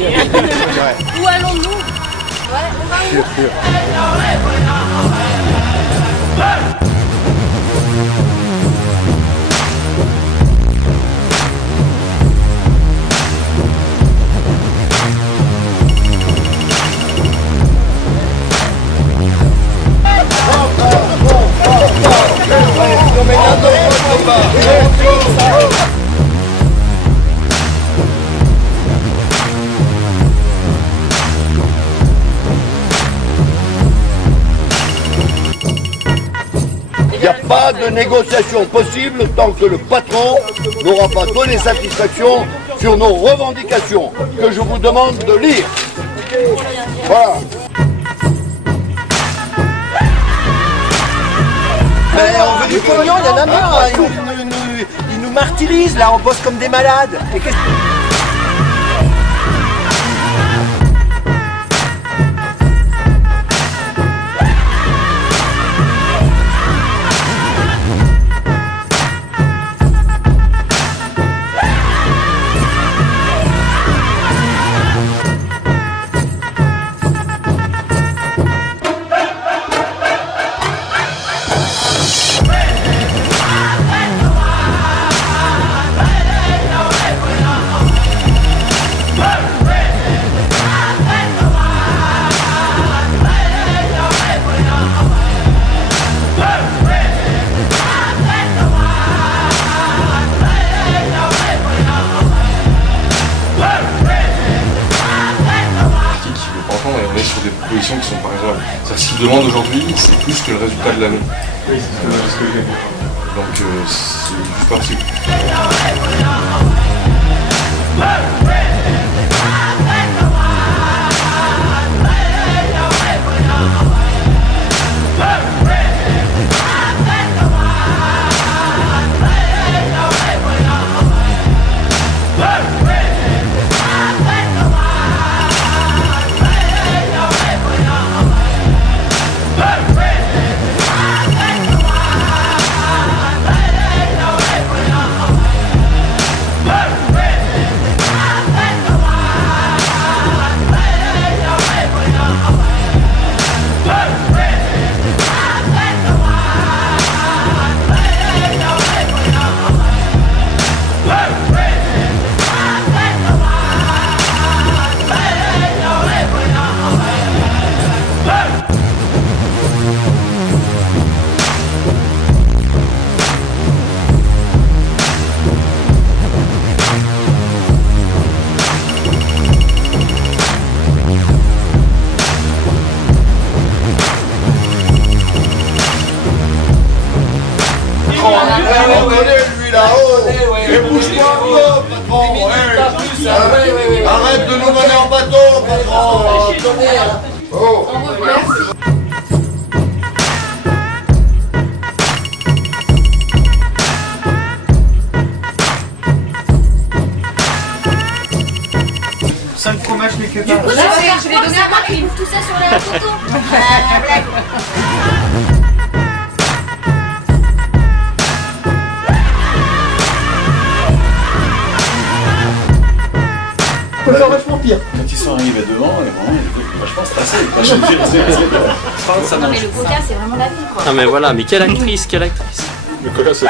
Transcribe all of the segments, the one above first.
Où allons-nous? Ouais, on va où? Il n'y a pas de négociation possible tant que le patron n'aura pas donné satisfaction sur nos revendications que je vous demande de lire. Voilà. Mais on veut du pognon, il y en a marre. Ils nous martyrisent là, on bosse comme des malades. Et on est sur des propositions qui sont pas raisonnables. C'est-à-dire ce qu'ils demandent aujourd'hui, c'est plus que le résultat de l'année. Oui, c'est ce que j'ai dit. Donc c'est juste pas possible. On connaît lui là-haut. Et bouge-toi un peu, patron. Arrête de nous mener en bateau, patron. Oh. Cinq fromages, les Du coup, je vais donner à Marc, il ouvre tout ça sur la photo. Blague. On peut faire vachement pire. Quand ils sont arrivés devant, vraiment, ils étaient vachement stressés. Non mais le coca c'est vraiment la vie quoi. Non mais voilà, mais quelle actrice, quelle actrice. Le coca, c'est...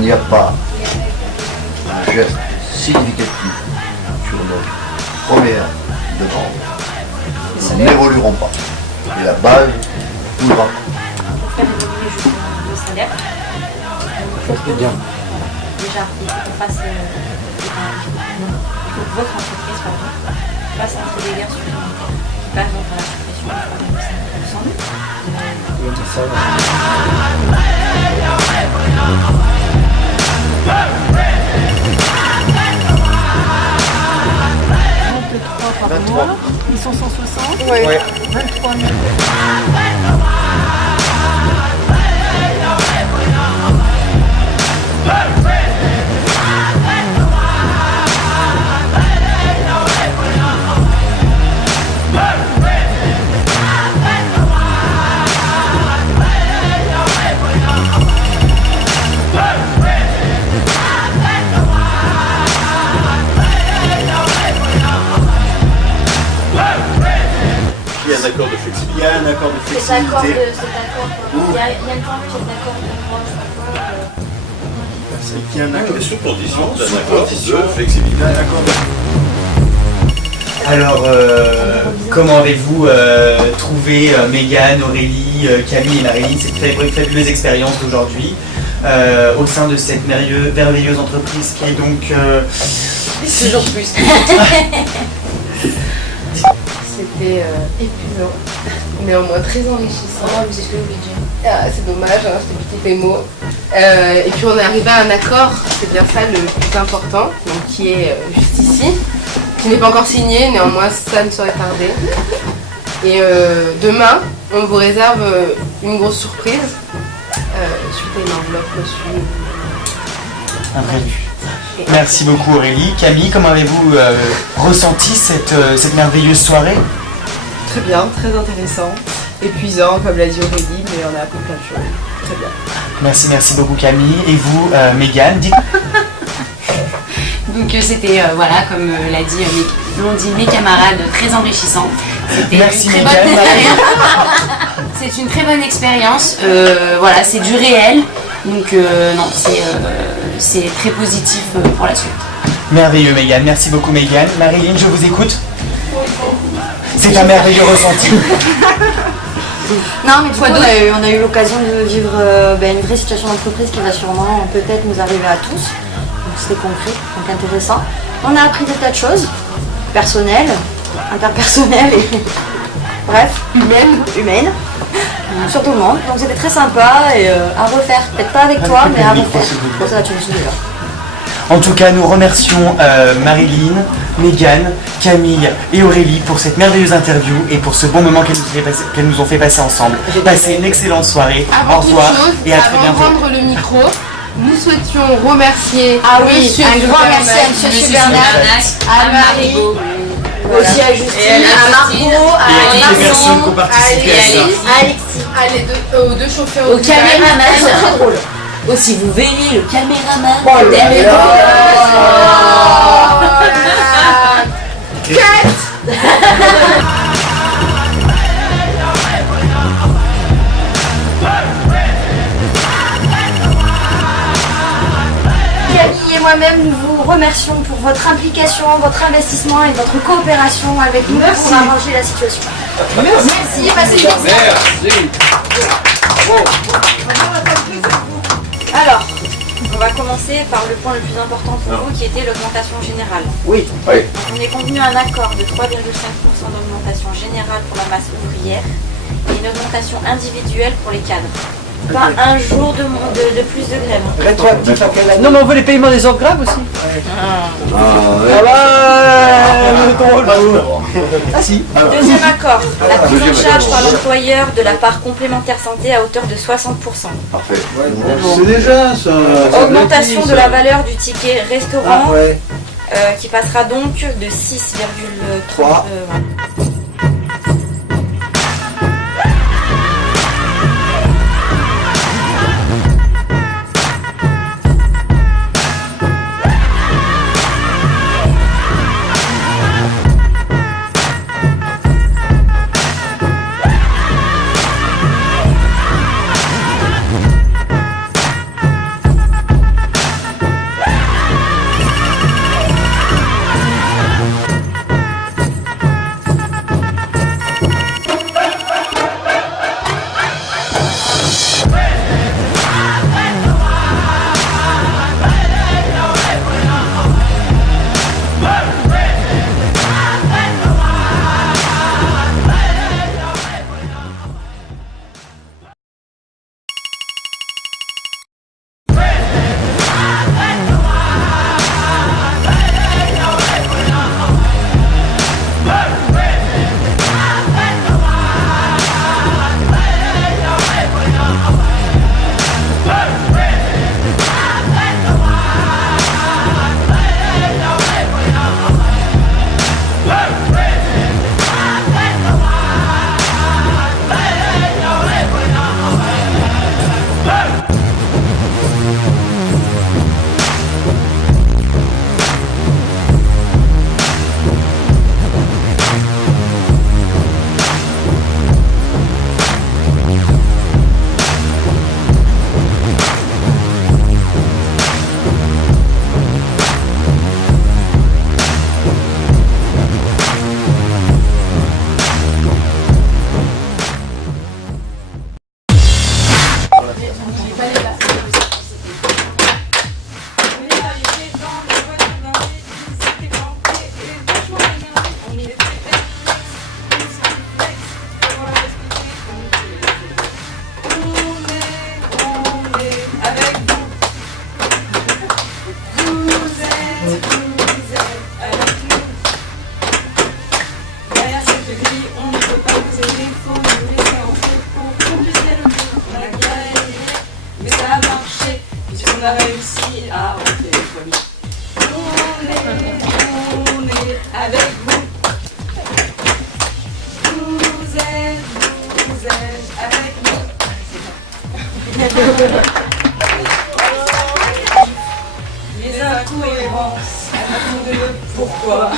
Il n'y a pas un geste significatif sur notre première demande. Nous n'évoluerons pas. Et la base voudra. Pour faire évoluer le salaire, Bien. déjà il faut qu'on fasse votre entreprise fasse un CDR supplémentaire qui passe donc à la suppression de 5%. Par mois, ils sont 160. Oui. 23 000. Il y a un accord de flexibilité. Il y a un accord de Cet accord, flexibilité. il y a une forme qui est d'accord de moi, je sais pas quoi. C'est qu'il y a un accord. Sous condition d'un Sous accord condition. de flexibilité. Un accord de- Alors, comment avez-vous trouvé Mégane, Aurélie, Camille et Marilyn, cette fabuleuse expérience d'aujourd'hui au sein de cette merveilleuse entreprise qui est donc... Toujours plus. C'était épuisant, néanmoins très enrichissant. Oh, mais c'est ce que je voulais dire. Ah, c'est dommage, hein, je t'ai piqué tes mots. Et puis on est arrivé à un accord, c'est bien ça le plus important, donc qui est juste ici, qui n'est pas encore signé, néanmoins ça ne saurait tarder. Et demain, on vous réserve une grosse surprise suite à une enveloppe reçue. Imprévu. Merci beaucoup Aurélie. Camille, comment avez-vous ressenti cette merveilleuse soirée? Très bien, très intéressant. Épuisant, comme l'a dit Aurélie, mais on a appris plein de choses. Très bien. Merci beaucoup Camille. Et vous, Mégane, dites... Donc c'était, voilà, comme l'ont dit mes camarades, très enrichissant. C'était Merci une très Mégane. bonne expérience. C'est une très bonne expérience. Voilà, c'est du réel. Donc non, c'est très positif pour la suite. Merveilleux Mégane, merci beaucoup Mégane. Marilyn, je vous écoute. C'est un merveilleux ressenti. Non, mais du coup, on a eu l'occasion de vivre une vraie situation d'entreprise qui va sûrement peut-être nous arriver à tous. Donc c'était concret, donc intéressant. On a appris des tas de choses, personnelles, interpersonnelles et bref, humaines, sur tout le monde. Donc c'était très sympa et à refaire. Peut-être pas avec toi, mais à refaire. Pour ça, tu me suis déjà. En tout cas, nous remercions Marilyn, Mégane, Camille et Aurélie pour cette merveilleuse interview et pour ce bon moment qu'elles nous ont fait passer ensemble. Passez une excellente soirée. Au Avant toute revoir chose, et à très avant de bientôt. rendre le micro, nous souhaitions remercier Ah oui, Monsieur un grand Superman, merci à Monsieur Superman, à Marie, aussi à Justine, à Margot, à Et à toutes les personnes qui ont Vincent, participé à ça. à Alexis, aux deux chauffeurs Au du van. caméraman, c'est très drôle. Aussi, vous verrez le caméraman Oh derrière. Camille et moi-même, nous vous remercions pour votre implication, votre investissement et votre coopération avec nous pour arranger la situation. Merci, passez une excellente Merci. Alors, on va commencer par le point le plus important pour vous qui était l'augmentation générale. Oui. Oui. Donc, on est convenu un accord de 3,5% d'augmentation générale pour la masse ouvrière et une augmentation individuelle pour les cadres. Pas un jour de plus de grève. Rétroactif à quelle année? Non, mais on veut les paiements des heures graves aussi. Ah Ah si. Deuxième accord, la prise en charge par l'employeur de la part complémentaire santé à hauteur de 60%. Parfait. C'est déjà ça. Augmentation de la valeur du ticket restaurant Ah ouais. qui passera donc de 6,3. Ouais. on a réussi à rentrer les folie. On est avec vous. Vous êtes avec nous. Les incohérences, de pourquoi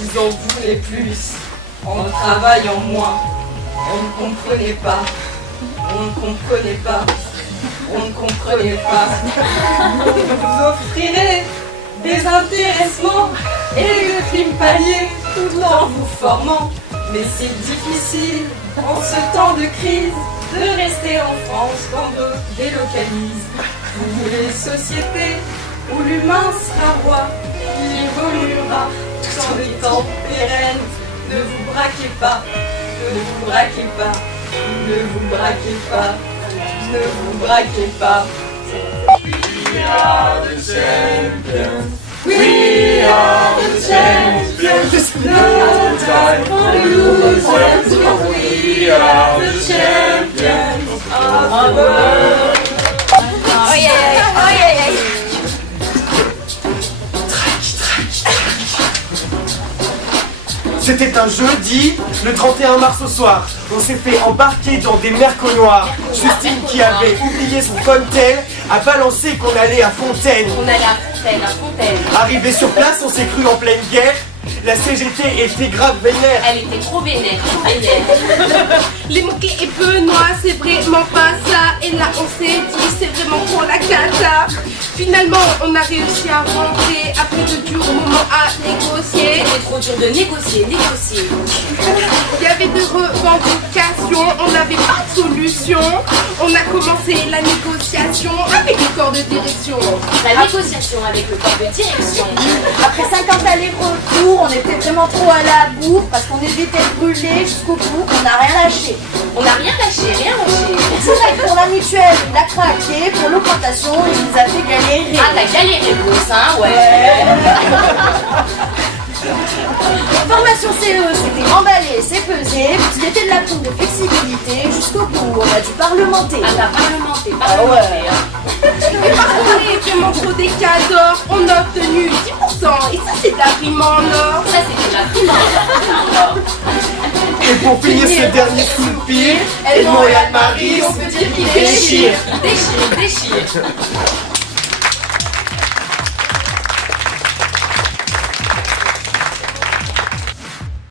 ils en voulaient plus, en travaillant moins. On ne comprenait pas, on ne comprenait pas, on ne comprenait pas. On vous offrirait des intéressements et le prime palier tout en vous formant. Mais c'est difficile en ce temps de crise de rester en France quand d'autres délocalisent. Vous voulez société où l'humain sera roi, qui évoluera tout en étant pérenne. Ne vous braquez pas, ne vous braquez pas, ne vous braquez pas, ne vous braquez pas. We are the champions. We are the champions. No time for losers. We are the champions of the world. Oh yeah, oh yeah, yeah. C'était un jeudi, le 31 mars au soir. On s'est fait embarquer dans des mercos noirs. Justine, qui avait oublié son cocktail, a balancé qu'on allait à Fontaine. On allait à Fontaine. Arrivé sur place, on s'est cru en pleine guerre. La CGT était grave vénère. Elle était trop vénère, trop vénère. Les moquets et Benoît, c'est vraiment pas ça. Et là on s'est dit, c'est vraiment pour la cata. Finalement, on a réussi à rentrer après de durs moments à négocier. C'était trop dur de négocier. Il y avait des revendications, on n'avait pas de solution. On a commencé la négociation avec le corps de direction. La négociation avec le corps de direction. Après 50 allers-retours, on était vraiment trop à la bourre parce qu'on hésitait de brûler jusqu'au bout, on n'a rien lâché. On n'a rien lâché, rien lâché. C'est vrai que pour la mutuelle, il a craqué, pour l'augmentation, il nous a fait galérer. Ah, t'as galéré, boss, hein, ouais. Formation CE, c'était emballé, c'est pesé, c'était de la prime de flexibilité jusqu'au bout, on a dû parlementer. Ah, t'as parlementé, Ah ouais. Et parce qu'on est vraiment trop des cadors, on a obtenu 10%. Et ça, c'est de la prime en or. Ça, c'était de la prime en or. Et pour finir ce dernier soupir, et Montréal Marie, on peut dire qu'il déchire. Déchire.